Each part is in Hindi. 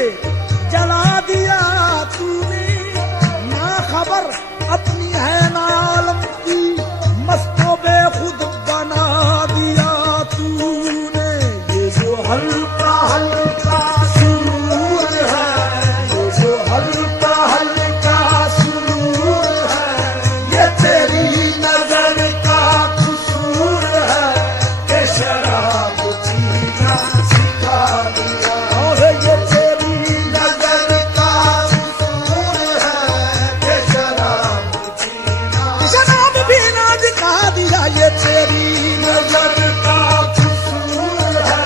से जला दिया तूने, ना खबर अपनी है ना आलम की, मस्तो बेखुद बना दिया तूने। ये जो हल्का हल्का सुरूर है, ये जो हल्का हल्का सुरूर है, ये तेरी नजर का कसूर है कि शराब पीना सिखा दिया। और ये तेरी नजर का कसूर है कि शराब पीना सिखा दिया। ये तेरी नजर का कसूर है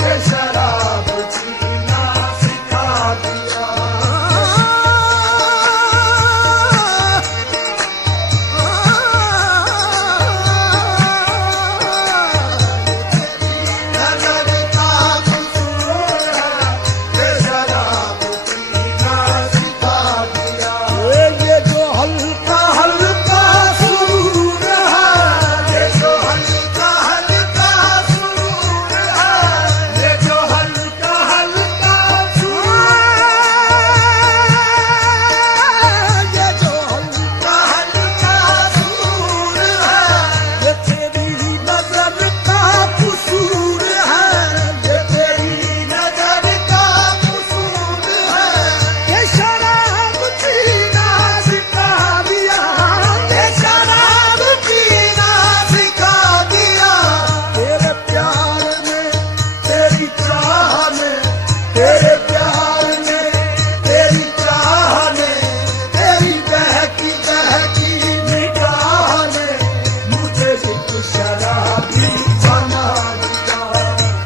कि शराब पीना सिखा दिया। नजर का कसूर है कि शराब पीना सिखा दिया। ये जो हल्का हल्का सुरूर है, ये जो हल्का हल्का सुरूर है, ये जो हल्का हल्का सुरूर है, ये जो हल्का हल्का सुरूर है, ये तेरी नजर का कसूर है, ये तेरी नजर का कसूर है, ये शराब पीना सिखा दिया, ये शराब पीना सिखा दिया। तेरे प्यार में तेरी चाह में, तेरे प्यार में तेरी चाह में, तेरी बहकी बहकी निगाह ने मुझे एक शराबी बना दिया।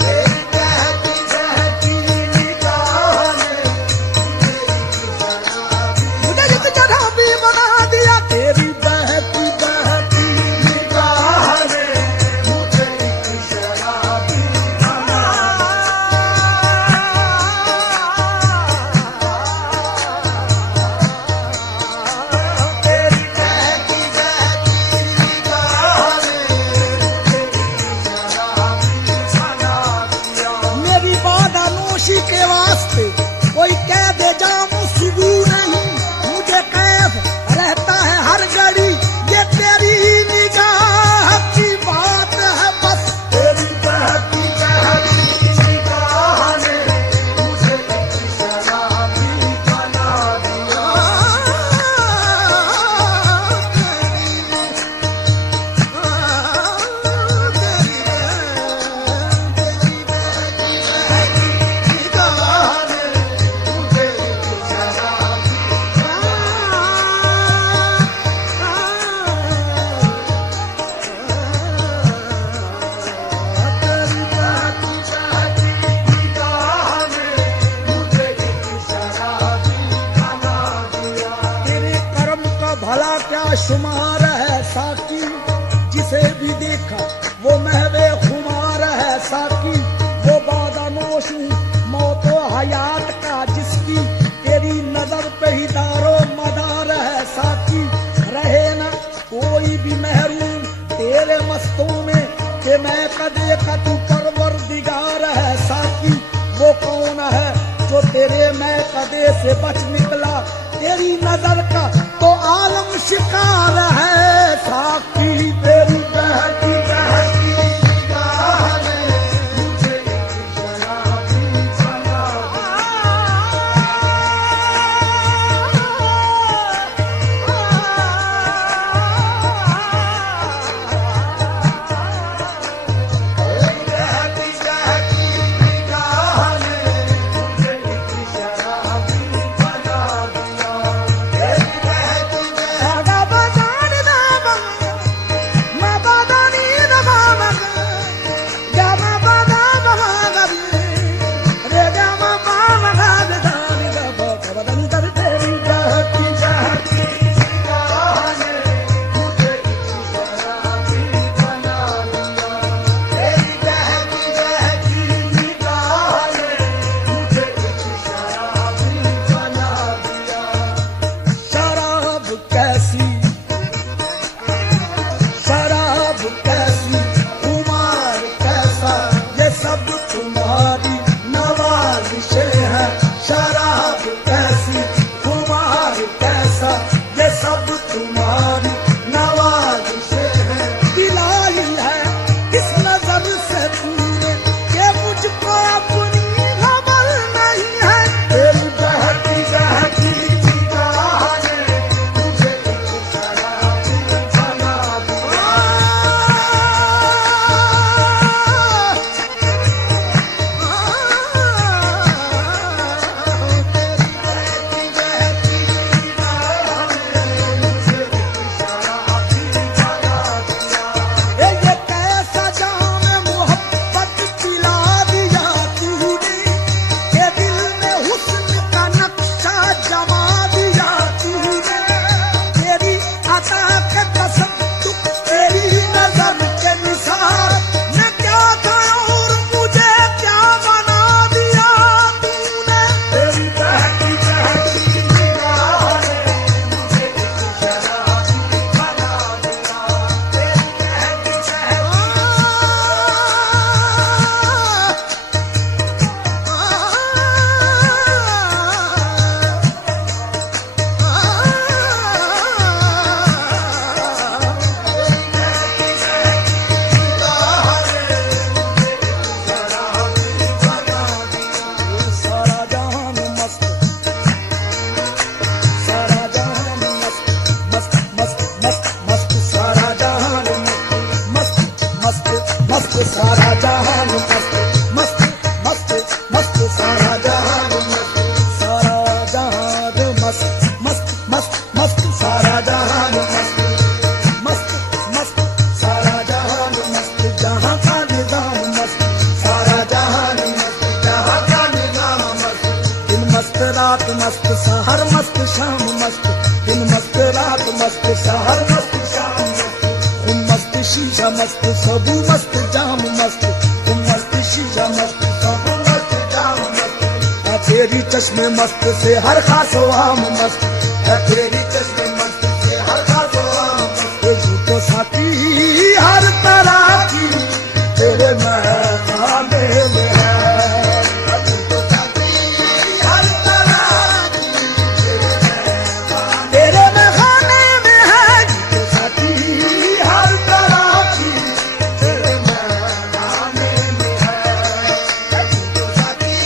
तेरी बहकी बहकी निगाह ने मुझे एक शराबी बना दिया। तेरी बहकी बहकी निगाह ने मुझे एक शराबी बना तेरी बहकी बहकी निगाह ने मुझे एक शराबी बना दिया। मेरी बादानोशी के वास्ते कोई कह दे जाऊं सुबह नहीं, मुझे कैफ रहता है हर घड़ी, ये तेरी निगाह की बात है बस। तेरी बहकी बहकी निगाह ने मुझे एक शराबी बना दिया। तेरे कर्म का भला क्या शुमार है साकी, जिसे भी देखा वो महवे खुमार है साकी। वो बादानोश मौतो हयात का जिसकी, तेरी नजर पे ही दारो मदार है साकी। रहे ना कोई भी महरूम तेरे मस्तों में, कि मैं कदे का तू परवरदिगार है साकी। वो कौन है जो तेरे मैं कदे से बच निकला, तेरी नजर का तो आलम शिकार है साकी। तेरी बहकी बहकी निगाह ने मुझे एक शराबी बना तेरी बहकी बहकी निगाह ने मुझे एक शराबी बना दिया। तेरी बहकी शराब कैसी खुमार कैसा, ये सब तुम्हारी नवाजिश है। दिलाई है किस नजर से तूने कि मुझको अपनी खबर नहीं है। तेरी बहती बहती निगाह ने मुझे एक शराबी बना दिया। ये कैसा जाम मोहब्बत पिला दिया तूने, ये दिल में हुस्न का नक्शा जमा दिया तूने। तेरी अता के तसद्दुक तेरी नजर के निसार, मैं क्या था और मुझे क्या बना दिया तूने। तेरी बहती बहती निगाह ने मुझे एक शराबी बना दिया। तेरी बहती सारा जहान मस्त, सारा जहान मस्त मस्त मस्त मस्त मस्त, सारा जहान मस्त मस्त मस्त, सारा जहान मस्त मस्त मस्त मस्त, सारा जहान मस्त, सारा जहान मस्त मस्त मस्त मस्त, सारा जहान मस्त मस्त मस्त, सारा जहान मस्त, जहां का निजाम मस्त, सारा जहान मस्त, जहां का निजाम मस्त। दिन मस्त रात मस्त सहर मस्त शाम मस्त, दिन मस्त रात मस्त सहर मस्त शाम मस्त। तुम मस्त शीशा मस्त सबू मस्त जाम मस्त, तुम मस्त शीशा मस्त सबू मस्त जाम मस्त। है तेरी चश्मे मस्त से हर खास आम मस्त, है तेरी चश्मे मस्त से हर खास आम मस्त। झूठो साथी हर तरह की तेरे महखाने में है। झूठो साथी हर तरह की तेरे महखाने में है। झूठो साथी हर तरह की तेरे महखाने में है। झूठो साथी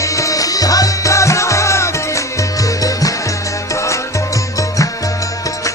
हर तरह की तेरे महखाने में है।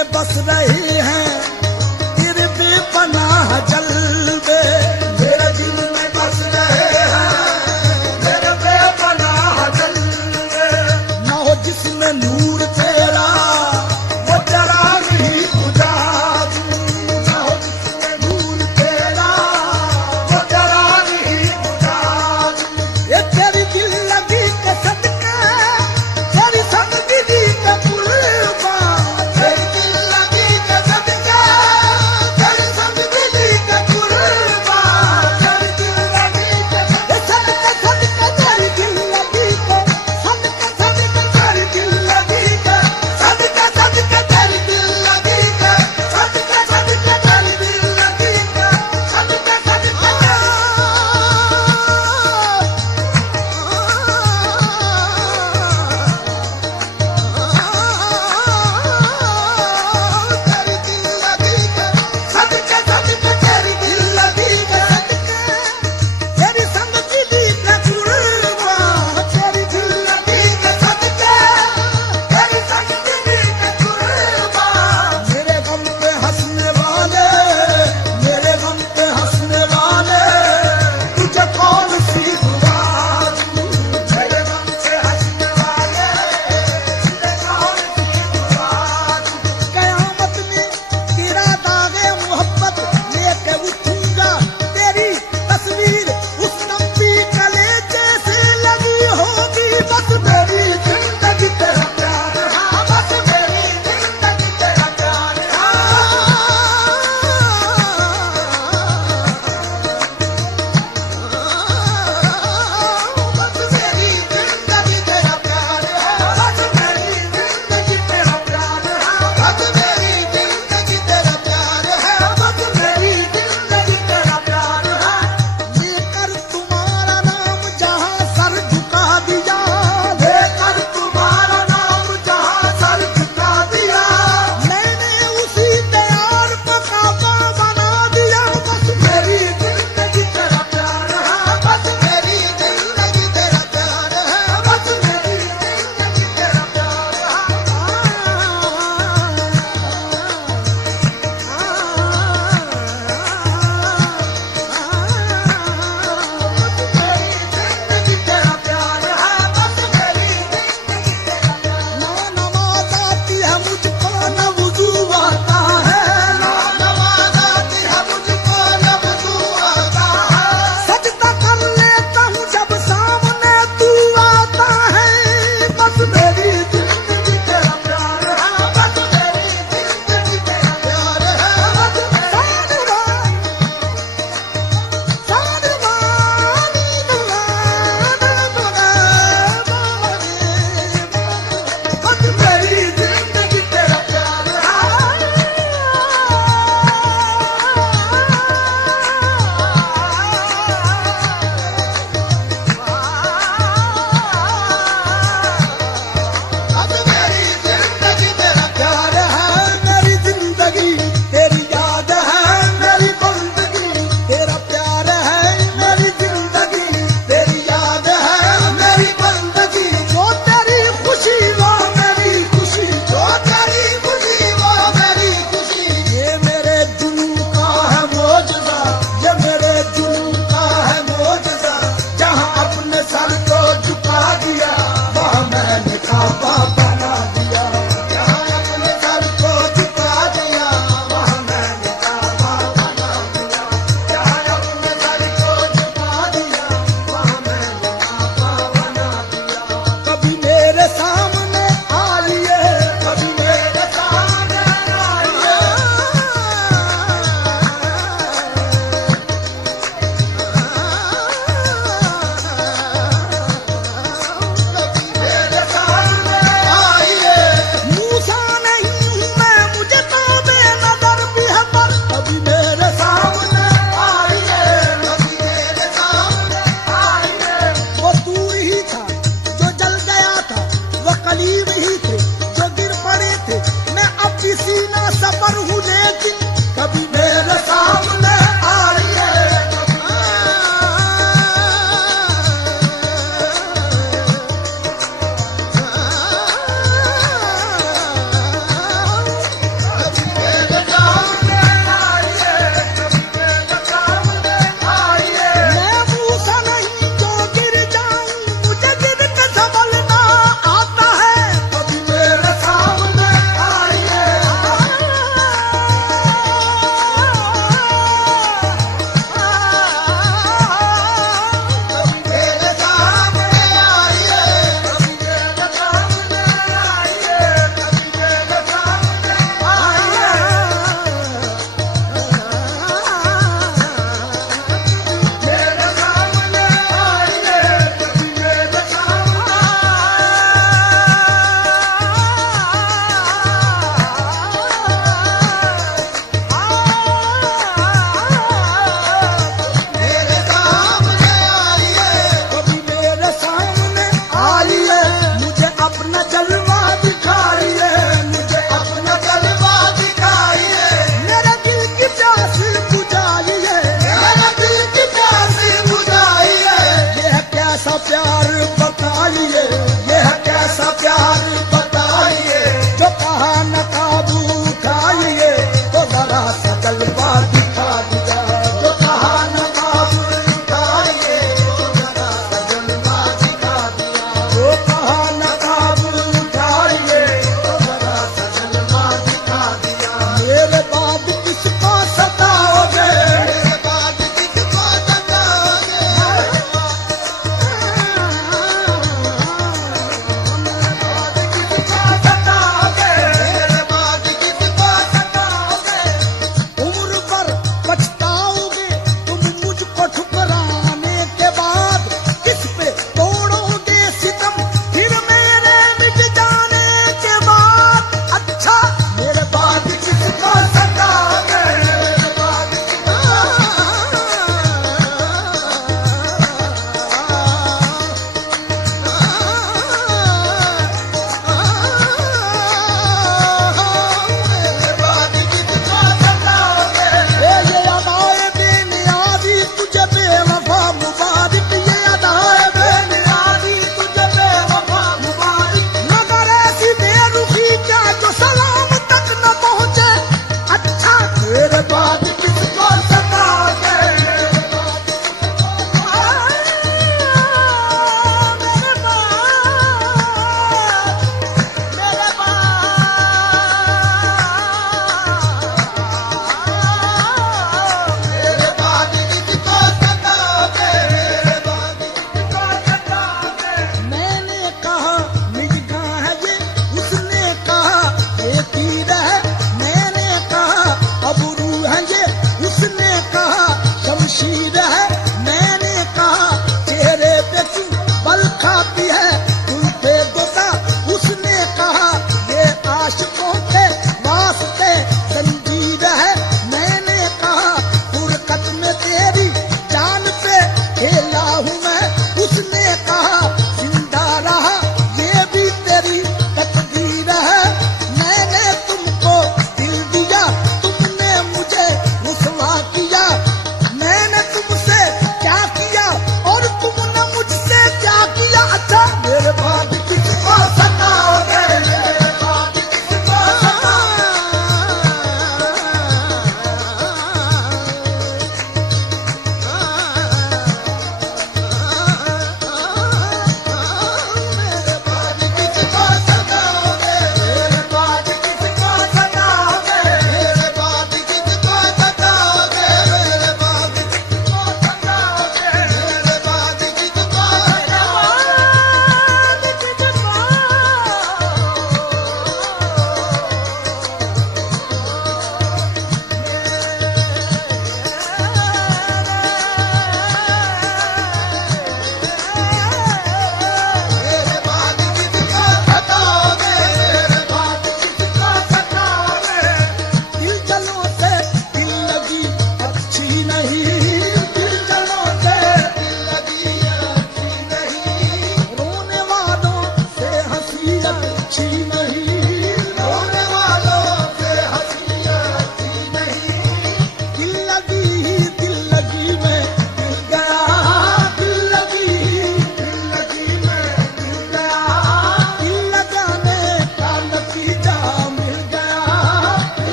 में बस रही हैं तेरे बेपनाह जलवे, मेरे दिल में बस रहे हैं तेरे बेपनाह जलवे। ना हो जिसमें नूर तेरा वो चिराग ही बुझा दूं, ना हो जिसमें नूर तेरा वो चिराग ही बुझा दूं। ये तेरी दिल लगी के सदके तेरी सदगी के कुर्बान, तेरी दिल लगी के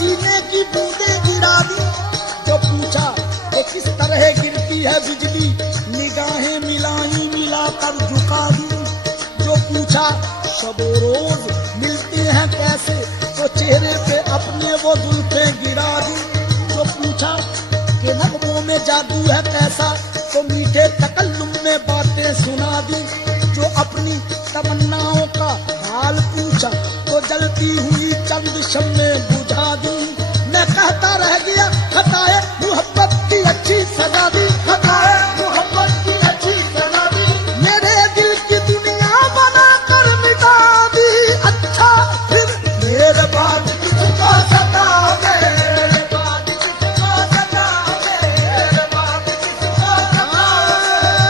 सीने की बूंदें गिरा दी। जो पूछा कि किस तरह गिरती है बिजली, निगाहें मिलाई मिलाकर झुका दी। जो पूछा शबो रोज मिलती हैं कैसे, तो चेहरे पे अपने वो जुल्फें गिरा दी। जो पूछा कि नगमों में जादू है कैसा, तो मीठे तकल्लुम में बातें सुना दी। जो अपनी तमन्नाओं का हाल पूछा, तो जलती हुई चंद शम्में बुझा दी। मैं कहता रह गया खताए मोहब्बत की अच्छी सजा दी, खताए मोहब्बत की अच्छी सजा दी। मेरे दिल की दुनिया बना कर मिटा दी। अच्छा फिर मेरे बाद किसको सतावे, मेरे बाद किसको सतावे, मेरे बाद किसको सतावे।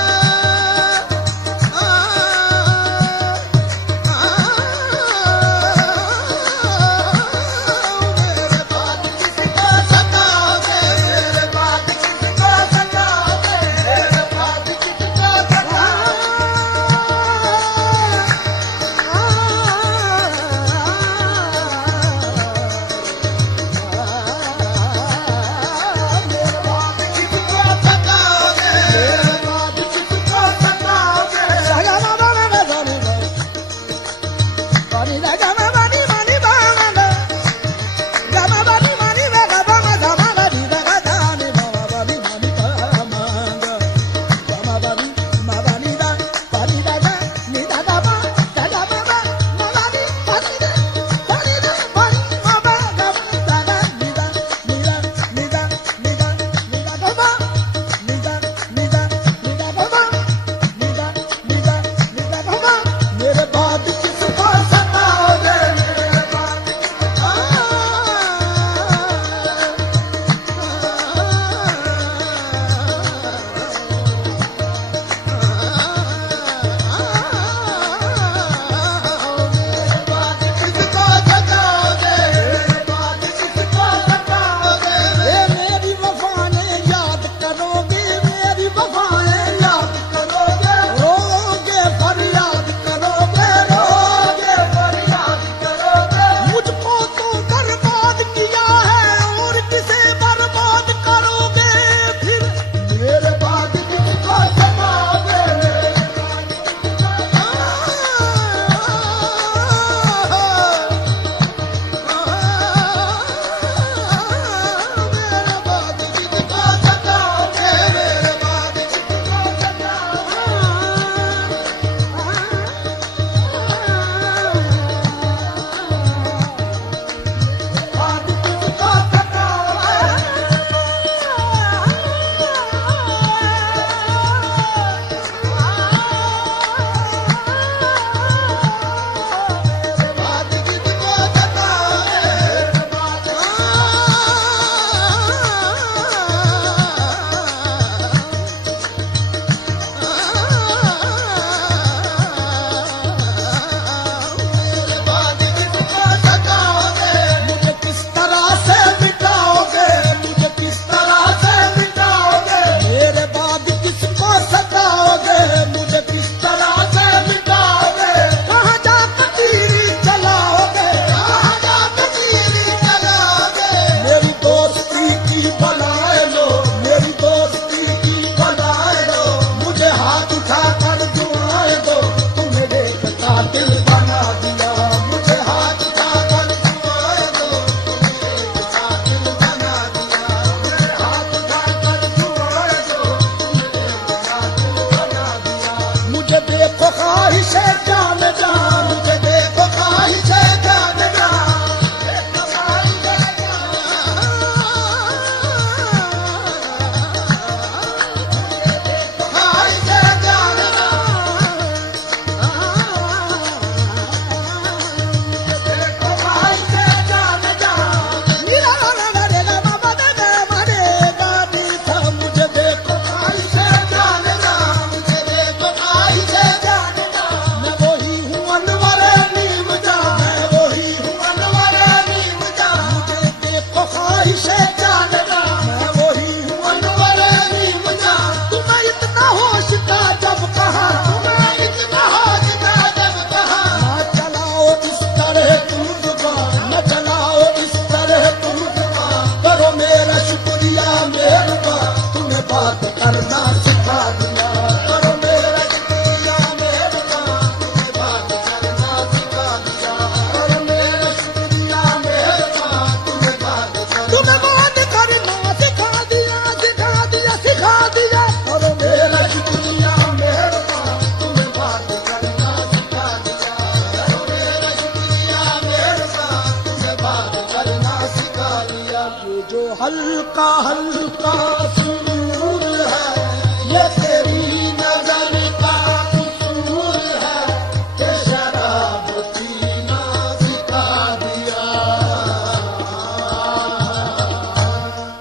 हल्का हल्का